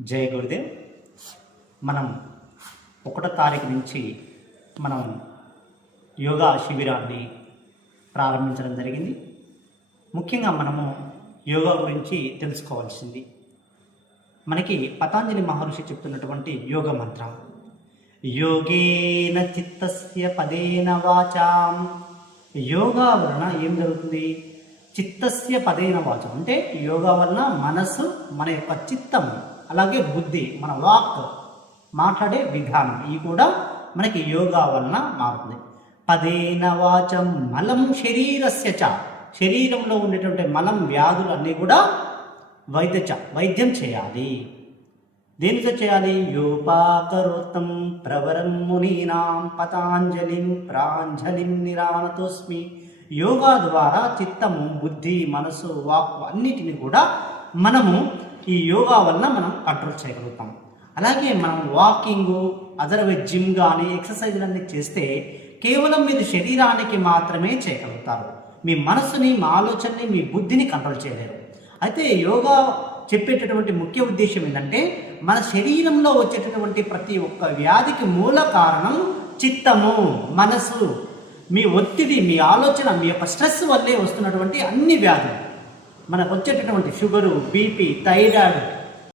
జయ గురుదేవ్. మనం ఒకటో తారీఖు నుంచి మనం యోగా శిబిరాన్ని ప్రారంభించడం జరిగింది. ముఖ్యంగా మనము యోగా గురించి తెలుసుకోవాల్సింది. మనకి పతాంజలి మహర్షి చెప్తున్నటువంటి యోగ మంత్రం. యోగేన చిత్తస్య పదేన వాచాం. యోగా వలన ఏం జరుగుతుంది? చిత్తస్య పదేన వాచం. అంటే యోగా వలన మనస్సు మన యొక్క చిత్తము అలాగే బుద్ధి మన వాక్ మాట్లాడే విధానం ఇవి కూడా మనకి యోగా వలన మారుతుంది. పదేన వాచం మలం శరీరస్య చ. శరీరంలో ఉండేటువంటి మలం వ్యాధులు అన్నీ కూడా వైద్య చ వైద్యం చేయాలి. దేనితో చేయాలి? యోపాకరోత్తం ప్రవరం మునీనాం పతాంజలిం ప్రాంజలిం నిరాణతోస్మి యోగా ద్వారా చిత్తము బుద్ధి మనసు వాక్ అన్నిటిని కూడా మనము ఈ యోగా వలన మనం కంట్రోల్ చేయగలుగుతాం. అలాగే మనం వాకింగ్ అదర్వైజ్ జిమ్ కానీ ఎక్సర్సైజ్లన్నీ చేస్తే కేవలం మీరు శరీరానికి మాత్రమే చేయగలుగుతారు. మీ మనసుని మీ ఆలోచనని మీ బుద్ధిని కంట్రోల్ చేయలేరు. అయితే యోగా చెప్పేటటువంటి ముఖ్య ఉద్దేశం ఏంటంటే మన శరీరంలో వచ్చేటటువంటి ప్రతి ఒక్క వ్యాధికి మూల కారణం చిత్తము మనసు. మీ ఒత్తిడి మీ ఆలోచన మీ యొక్క స్ట్రెస్ వల్లే వస్తున్నటువంటి అన్ని వ్యాధులు. మనకు వచ్చేటటువంటి షుగరు బీపీ థైరాయిడ్